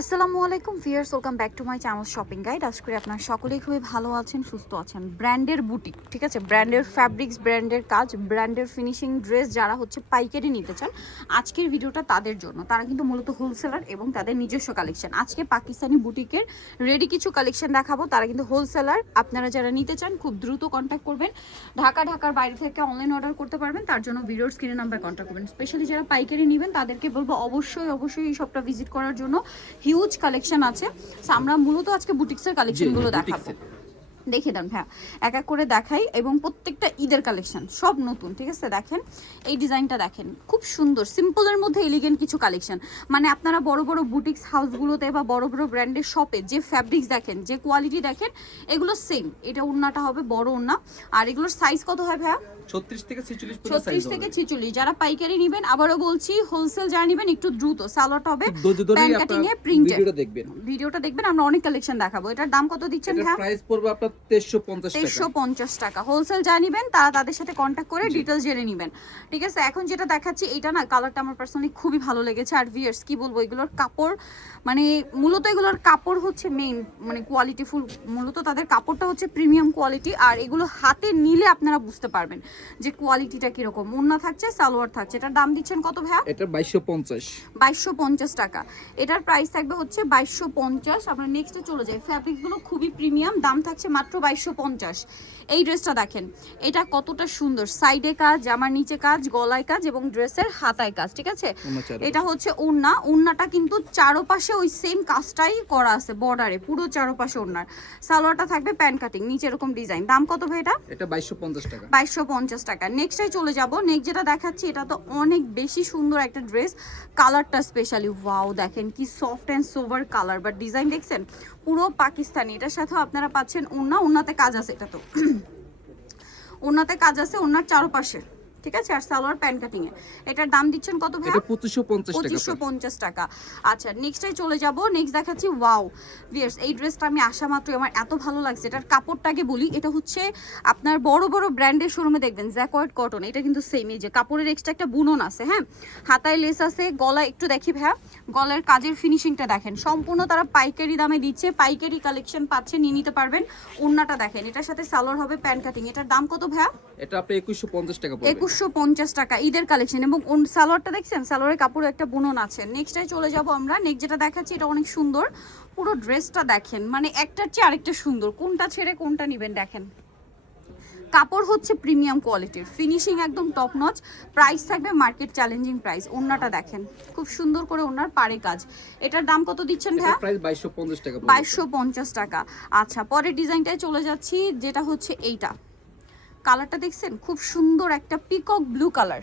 আসসালামু আলাইকুম viewers, welcome back to my channel shopping guide. আশা করি আপনারা সকলেই খুবই ভালো আছেন, সুস্থ আছেন। ব্র্যান্ডের বুটিক, ঠিক আছে, ব্র্যান্ডের ফ্যাব্রিক্স, ব্র্যান্ডের কাজ, ব্র্যান্ডের ফিনিশিং ড্রেস যারা হচ্ছে পাইকারি নিতে চান, আজকের ভিডিওটা তাদের জন্য। তারা কিন্তু মূলত হোলসেলার এবং তাদের নিজস্ব কালেকশন। আজকে পাকিস্তানি বুটিকের রেডি কিছু কালেকশন দেখাবো। তারা কিন্তু হোলসেলার। আপনারা যারা নিতে চান খুব দ্রুত কন্ট্যাক্ট করবেন। ঢাকার বাইরে থেকে অনলাইন অর্ডার করতে পারবেন, তার জন্য ভিডিওর স্ক্রিনে নাম্বার কন্ট্যাক্ট করবেন। স্পেশালি যারা পাইকারি নেবেন তাদেরকে বলবো অবশ্যই এই শপটা ভিজিট করার জন্য। হিউজ কালেকশন আছে। আমরা মূলত আজকে বুটিক্সের কালেকশনগুলো দেখাবো। দেখে দেন ভাইয়া, এক এক করে দেখাই, এবং প্রত্যেকটা ঈদের কালেকশন সব নতুন, ঠিক আছে। দেখেন এই ডিজাইনটা, দেখেন খুব সুন্দর, সিম্পলের মধ্যে এলিগেন্ট কিছু কালেকশন। মানে আপনারা বড় বড় বুটিক্স হাউসগুলোতে বা বড় বড় ব্র্যান্ডের শপে যে ফ্যাব্রিক্স দেখেন, যে কোয়ালিটি দেখেন, এগুলো সেম। এটা ওড়নাটা হবে বড় ওড়না। আর এগুলোর সাইজ কত হয় ভাইয়া? 36 থেকে 46। যারা পাইকারি নেবেন, আবারও বলছি হোলসেল যারা নেবেন একটু দ্রুত। সালোয়ারটা হবে প্যান কাটিং এ প্রিন্টেড। ভিডিওটা দেখবেন, আমরা অনেক কালেকশন দেখাবো। এটার দাম কত দিচ্ছেন ভাইয়া? প্রাইস পড়বে আপনার 2350 টাকা। হোলসেল যা নেবেন তারা তাদের সাথে কন্ট্যাক্ট করে ডিটেইলস জেনে নেবেন, ঠিক আছে। এখন যেটা দেখাচ্ছি এটা না, কালারটা আমার পার্সোনালি খুবই ভালো লেগেছে। আর ভিউয়ার্স কি বলবো, এগুলোর কাপড় মানে মূলত এগুলোর কাপড় হচ্ছে মেইন, মানে কোয়ালিটি ফুল। মূলত তাদের কাপড়টা হচ্ছে প্রিমিয়াম কোয়ালিটি। আর এগুলো হাতে নিলে আপনারা বুঝতে পারবেন যে কোয়ালিটিটা কিরকম। ওড়না থাকছে, সালোয়ার থাকছে। এটার দাম দিচ্ছেন কত ভাইয়া? এটা 2250 টাকা। এটার প্রাইস থাকবে হচ্ছে 2250। আমরা নেক্সটে চলে যাই। ফ্যাব্রিকগুলো খুবই প্রিমিয়াম, দাম থাকছে মাত্র 2250। এই ড্রেসটা দেখেন, এটা কতটা সুন্দর। সাইডে কাজ, জামার নিচে কাজ, গলায় কাজ এবং ড্রেসের হাতায় কাজ, ঠিক আছে। এটা হচ্ছে ওড়না। ওড়নাটা কিন্তু চারপাশে ওই সেম কাজটাই করা আছে বর্ডারে, পুরো চারপাশে ওড়নার। সালোয়ারটা থাকবে প্যান কাটিং, নিচে এরকম ডিজাইন। দাম কত ভাই এটা? এটা 2250 টাকা। 2250 টাকা। নেক্সটে চলে যাব। নেক্সট যেটা দেখাচ্ছি এটা তো অনেক বেশি সুন্দর একটা ড্রেস। কালারটা স্পেশালি ওয়াও, দেখেন কি soft and sober colour, but design দেখছেন পুরো পাকিস্তানি। এটার সাথেও আপনারা পাচ্ছেন ওড়না। ওড়নাতে কাজ আছে, এটা তো ওড়নাতে কাজ আছে ওড়নার চারপাশে, ঠিক আছে। আর সালোয়ার প্যান কাটিং এ। এটার দাম দিচ্ছেন কত ভাই? এটা 2550 টাকা। 2550 টাকা। আচ্ছা, নেক্সটে চলে যাব। নেক্সট দেখাচ্ছি ওয়াও ভিউয়ার্স, এই ড্রেসটা আমি আসা মাত্রই আমার এত ভালো লাগছে। এটার কাপড়টাকে বলি, এটা হচ্ছে আপনার বড় বড় ব্র্যান্ডের শোরুমে দেখবেন জ্যাকোয়ার্ড কটন। এটা কিন্তু সেম, এই যে কাপড়ের এক্সট্রা একটা বুনন আছে, হ্যাঁ, হাতায় লেস আছে, গলা একটু দেখি ভাইয়া, গলার কাজের ফিনিশিংটা দেখেন। সম্পূর্ণ তারা পাইকারি দামে দিচ্ছে, পাইকারি কালেকশন পাচ্ছেন, নিয়ে নিতে পারবেন। ওড়নাটা দেখেন, এটার সাথে সালোয়ার হবে প্যান কাটিং। এটার দাম কত ভাইয়া? এটা আপনি 2150 টাকা পড়বে। 2150 টাকা ঈদের কালেকশন। এবং সালোয়ারটা দেখছেন, সালোয়ারের কাপড়ে একটা বুনন আছে। নেক্সটে চলে যাব আমরা। নেক্সট যেটা দেখাচ্ছি এটা অনেক সুন্দর। পুরো ড্রেসটা দেখেন, মানে একটার চেয়ে আরেকটা সুন্দর। কোনটা ছেড়ে কোনটা নেবেন দেখেন। কাপড় হচ্ছে প্রিমিয়াম কোয়ালিটির, ফিনিশিং একদম টপ নচ। প্রাইস থাকবে মার্কেট চ্যালেঞ্জিং প্রাইস। ওড়নাটা দেখেন খুব সুন্দর করে, ওড়নার পাড়ে কাজ। এটার দাম কত দিচ্ছেন ভাইয়া? প্রাইস 2250 টাকা। 2250 টাকা। আচ্ছা, পরের ডিজাইনটায় চলে যাচ্ছি, যেটা হচ্ছে এইটা। কালারটা দেখছেন খুব সুন্দর, একটা পিকক ব্লু কালার।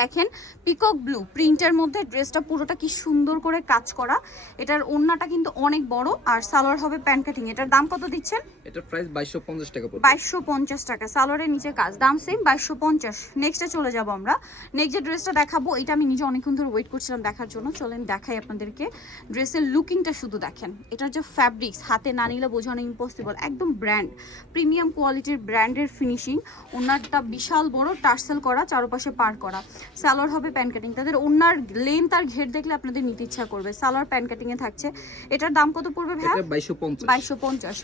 দেখেন পিকক ব্লু প্রিন্টের মধ্যে ড্রেসটা পুরোটা কি সুন্দর করে কাজ করা। এটার ওড়নাটা কিন্তু অনেক বড়, আর সালোয়ার হবে প্যান কাটিং। এটার দাম কত দিচ্ছেন? এটা প্রাইস 2250 টাকা পড়বে। 2250 টাকা। সালোয়ারের নিচে কাজ, দাম সেম 2250। নেক্সটে চলে যাব আমরা। নেক্সট যে ড্রেসটা দেখাবো, এটা আমি নিজে অনেকক্ষণ ধরে ওয়েট করছিলাম দেখার জন্য। চলেন দেখাই আপনাদেরকে। ড্রেসের লুকিংটা শুধু দেখেন। এটার যে ফ্যাব্রিক্স, হাতে না নিলে বোঝানো ইম্পসিবল। একদম ব্র্যান্ড, প্রিমিয়াম কোয়ালিটির ব্র্যান্ডের ফিনিশিং। ওড়নাটা বিশাল বড়, টার্সেল করা, চারপাশে পার করা। সালোয়ার হবে প্যান কাটিং। তাদের ওড়নার লেন্থ আর ঘের দেখলে আপনাদের নিতে ইচ্ছা করবে। সালোয়ার প্যান কাটিং এ থাকছে। এটার দাম কত পড়বে ভাই? এটা 2250। 2250।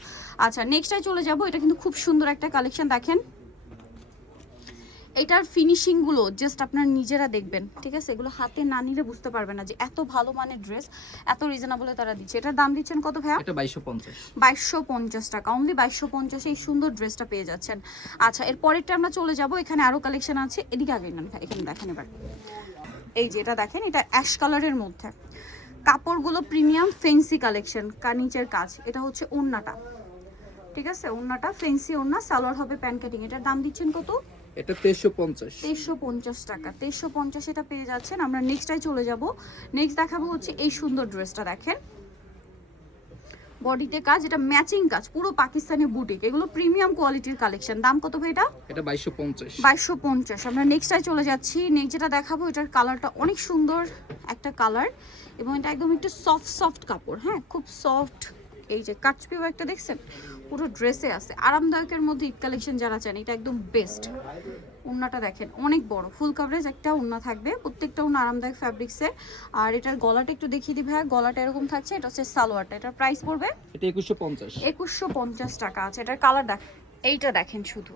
আচ্ছা, নেক্সটে চলে যাব। এটা কিন্তু খুব সুন্দর একটা কালেকশন, দেখেন এটার ফিনিশিং গুলো জাস্ট আপনারা নিজেরা দেখবেন, ঠিক আছে। এগুলো হাতে না নিলে বুঝতে পারবে না যে এত ভালো মানের ড্রেস, এত রিজনেবলে তারা দিচ্ছে। এটার দাম দিচ্ছেন কত ভাইয়া? এটা 2250। 2250 টাকা। অনলি 2250 এই সুন্দর ড্রেসটা পেয়ে যাচ্ছেন। আচ্ছা, এর পরেরটা আমরা চলে যাব। এখানে আরো কালেকশন আছে, এদিকে আগে নেন ভাই, এখানে দেখেন এবার। এই যে এটা দেখেন, এটা অ্যাশ কালারের মধ্যে, কাপড়গুলো প্রিমিয়াম ফেন্সি কালেকশন, নিচের কাজ। এটা হচ্ছে ওড়নাটা, ঠিক আছে। ওড়নাটা ফেন্সি ওড়না, সালোয়ার হবে প্যান কাটিং। এটার দাম দিচ্ছেন কত? এটা 2350। 2350 টাকা। 2350 এটা পেয়ে যাচ্ছেন। আমরা নেক্সটটাই চলে যাব। নেক্সট দেখাবো হচ্ছে এই সুন্দর ড্রেসটা দেখেন, বডিতে কাজ, এটা ম্যাচিং কাজ, পুরো পাকিস্তানি বুটিক। এগুলো প্রিমিয়াম কোয়ালিটির কালেকশন। দাম কত ভাই এটা? এটা 2250। 2250। আমরা নেক্সটটাই চলে যাচ্ছি। নেক্সট যেটা দেখাবো, এটার কালারটা অনেক সুন্দর একটা কালার, এবং এটা একদম একটু সফট কাপড়, হ্যাঁ, খুব সফট। এই যে কাটপিও একটা দেখছেন পুরো ড্রেসে আছে। আরামদায়কের মধ্যে ঈদ কালেকশন যারা চান, এটা একদম বেস্ট। ওড়নাটা দেখেন অনেক বড়, ফুল কভারেজ একটা ওড়না থাকবে, প্রত্যেকটা ওড়না আরামদায়ক ফ্যাব্রিক্সের। আর এটার গলাটা একটু দেখিয়ে দিই ভাইয়া, গলাটা এরকম থাকছে, এটা হচ্ছে সালোয়ারটা। এটার প্রাইস পড়বে এটা 2150। 2150 টাকা আছে। এটার কালার দেখ, এইটা দেখেন শুধু,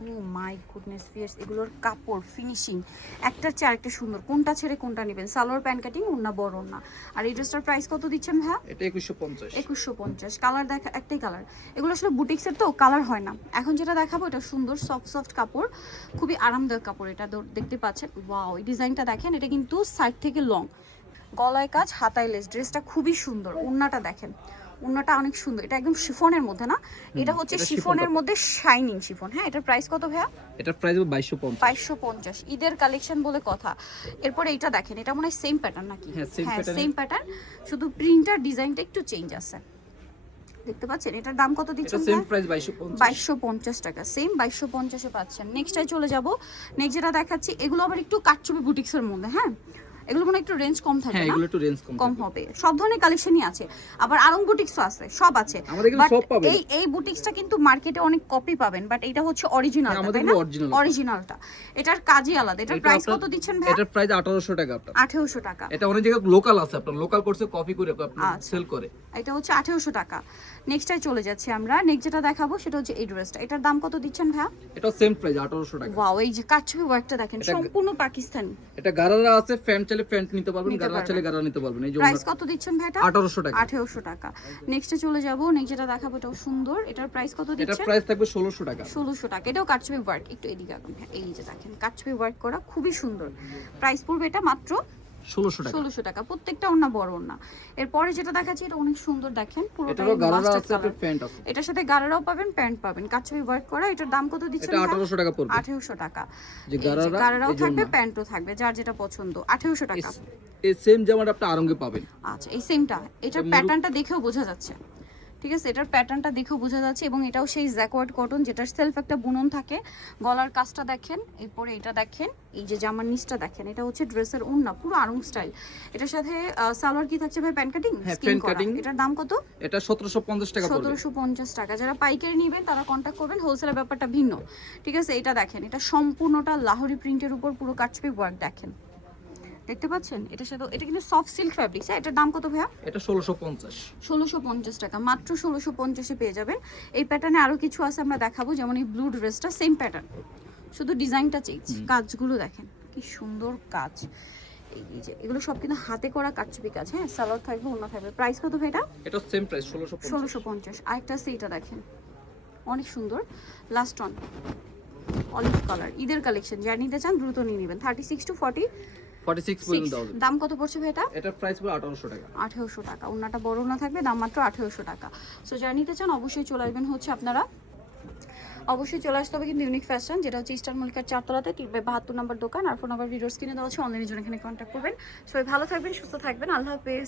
ও মাই গুডনেস ফিয়ার্স, এগুলোর কাপড় ফিনিশিং একটার চেয়ে আরেকটা সুন্দর। কোনটা ছেড়ে কোনটা নেবেন, সালোয়ার প্যান্ট কাটিং, ওড়না বড় ওড়না। আর এই ড্রেসটার প্রাইস কত দিচ্ছেন ভাইয়া? এটা 2150। 2150। কালার দেখা, একটাই কালার, এগুলো আসলে বুটিক্সের তো কালার হয় না। এখন যেটা দেখাবো এটা সুন্দর সফট সফট কাপড়, খুবই আরামদায়ক কাপড়। এটা দেখতে পাচ্ছেন, ওয়াও এই ডিজাইনটা দেখেন, এটা কিন্তু সাইড থেকে লং, গলায় কাজ, হাতায় লেস। ড্রেসটা খুবই সুন্দর। ওড়নাটা দেখেন, ওড়নাটা অনেক সুন্দর, এটা একদম শিফনের মধ্যে না, এটা হচ্ছে এটা শিফনের মধ্যে শাইনিং শিফন। হ্যাঁ, এটার প্রাইস কত ভাইয়া? এটার প্রাইস 2250। 2250। ঈদের কালেকশন বলে কথা। এরপরে এটা দেখেন, এটা মনে হয় সেম প্যাটার্ন নাকি? হ্যাঁ, সেম প্যাটার্ন, শুধু প্রিন্টার ডিজাইনটা একটু চেঞ্জ আছে। দেখতে পাচ্ছেন, এটার দাম কত দিচ্ছেন? এটা সেম প্রাইস 2250। 2250 টাকা, সেম 2250 এ পাচ্ছেন। নেক্সটটাই চলে যাব। নেক্সট যেটা দেখাচ্ছি, এগুলো আবার একটু কাটছবি বুটিক্সের মধ্যে। হ্যাঁ, এগুলো মনে হয় একটু রেঞ্জ কম থাকবে হ্যাঁ, না? এগুলো একটু রেঞ্জ কম কম হবে। সব ধরনের কালেকশনই আছে, আবার আরং বুটিক্সও আছে, সব আছে। আমাদের এখানে But সব পাবেন। এই বুটিক্সটা কিন্তু মার্কেটে অনেক কপি পাবেন, বাট এটা হচ্ছে অরিজিনাল, হ্যাঁ, আমাদের তাই না? এগুলো original। অরিজিনালটা, এটার কাজই আলাদা। এটার এটা প্রাইস আপনার- কত দিচ্ছেন ভাই? এটার প্রাইস 1800 টাকা আপনার। 1800 টাকা। এটা অনেক জায়গায় লোকাল আছে, আপনার লোকাল কোর্সে কপি করে আপনার আচ্ছা। সেল করে। এটা হচ্ছে 1800 টাকা। নেক্সটটাই চলে যাচ্ছি আমরা। নেক্সট যেটা দেখাবো সেটা হচ্ছে এই ড্রেসটা। এটার দাম কত দিচ্ছেন ভাই? এটা সেম প্রাইস 1800 টাকা। ওয়াও, এই যে কাটছবি ওয়ার্কটা দেখেন, এটা- সম্পূর্ণ পাকিস্তানি। এটা গারারা আছে, প্যান্ট চাইলে প্যান্ট নিতে পারবেন, নিতে গারারা পারবেন। চাইলে গারারা নিতে পারবেন। এই যে প্রাইস কত দিচ্ছেন ভাই এটা? 1800 টাকা। 1800 টাকা। নেক্সটে চলে যাব। নেক্সট যেটা দেখাবো এটাও সুন্দর। এটার প্রাইস কত এটার দিচ্ছেন? প্রাইস থাকবে 1600 টাকা। 1600 টাকা। এটাও কাটছবি ওয়ার্ক, একটু এদিকে আগুন। হ্যাঁ, এই যে দেখেন কাটছবি ওয়ার্ক করা, খুবই সুন্দর। প্রাইস পড়বে এটা মাত্র 1600 টাকা। 1600 টাকা। প্রত্যেকটা ওড়না বড় ওড়না। এরপরে যেটা দেখাচ্ছি এটা অনেক সুন্দর, দেখেন পুরোটাই এটারও গারারা মাস্টার্ড আছে, আপনার কালার। প্যান্ট আছে। এটার সাথে গারারাও পাবেন, প্যান্ট পাবেন, কাটছবি ওয়ার্ক করা। এটার দাম কত দিচ্ছেন? এটা 1800 টাকা পড়বে। 1800 টাকা। যে এই যে গারারা, গারারাও এই যে থাকবে, ওড়না। প্যান্টও থাকবে, যার যেটা পছন্দ। 1800 টাকা। এই সেম জামাটা আপনি আরঙ্গে পাবেন। আচ্ছা, এই সেমটা, এটার এটা প্যাটার্নটা দেখেও বোঝা যাচ্ছে। ঠিক আছে, এটার প্যাটার্নটা দেখেও বোঝা যাচ্ছে, এবং এটাও সেই জ্যাকওয়ার্ড কটন, যেটার সেলফ একটা বুনন থাকে। গলার কাজটা দেখেন, এরপরে এটা দেখেন, এই যে জামার নিচটা দেখেন, এটা হচ্ছে ড্রেসের ওড়না, পুরো আরং স্টাইল। এটার সাথে সালোয়ার কি থাকছে ভাই? প্যান্ট কাটিং, হ্যাঁ, স্কিন প্যান্ট করা। কাটিং। এটার দাম কত? এটা 1750 টাকা পড়বে। 1750 টাকা। যারা পাইকারি নেবেন তারা কন্ট্যাক্ট করবেন, হোলসেলের ব্যাপারটা ভিন্ন। ঠিক আছে, এটা দেখেন, এটা সম্পূর্ণটা লাহোরি প্রিন্টের উপর পুরো কাটছবি ওয়ার্ক দেখেন, দেখতে পাচ্ছেন? এটার সাথে এটা কিন্তু সফট সিল্ক ফ্যাব্রিক্স। এটার দাম কত ভাইয়া? এটা 1650। 1650 টাকা, মাত্র 1650 এ পেয়ে যাবেন। এই প্যাটার্নে আরো কিছু আছে, আমরা দেখাবো। যেমন এই ব্লু ড্রেসটা সেম প্যাটার্ন, শুধু ডিজাইনটা চেঞ্জ। কাজগুলো দেখেন কি সুন্দর কাজ। এই যে এগুলো সব কিন্তু হাতে করা কাটছবি কাজ। হ্যাঁ, সালোয়ার থাকবে, ওড়না থাকবে। প্রাইস কত ভাই এটা? এটা সেম প্রাইস 1650। 1650। আরেকটা সেইটা দেখেন, অনেক সুন্দর। লাস্ট অন অলিভ কালার, ঈদের কালেকশন। যারা নিতে চান দ্রুত নিয়ে নেবেন। 36 টু 46 পর্যন্ত দাও। 46। দাম কত পড়ছে ভাই এটা? এটার প্রাইস পুরো 1800 টাকা। 1800 টাকা। ওড়নাটা বড় না থাকবে, দাম মাত্র 1800 টাকা। সো যারা নিতে চান অবশ্যই চলে আসবেন হচ্ছে আপনারা, অবশ্যই চলে আসতে হবে কিন্তু ইউনিক ফ্যাশন, যেটা হচ্ছে ইস্টার্ন মল্লিকার 4 তলাতে 3/72 নম্বর দোকান। আর ফোন নাম্বার ভিডিওর স্ক্রিনে দেওয়া আছে, অনলাইনে জন্য এখানে কন্ট্যাক্ট করবেন। সবাই ভালো থাকবেন, সুস্থ থাকবেন, আল্লাহ হাফেজ।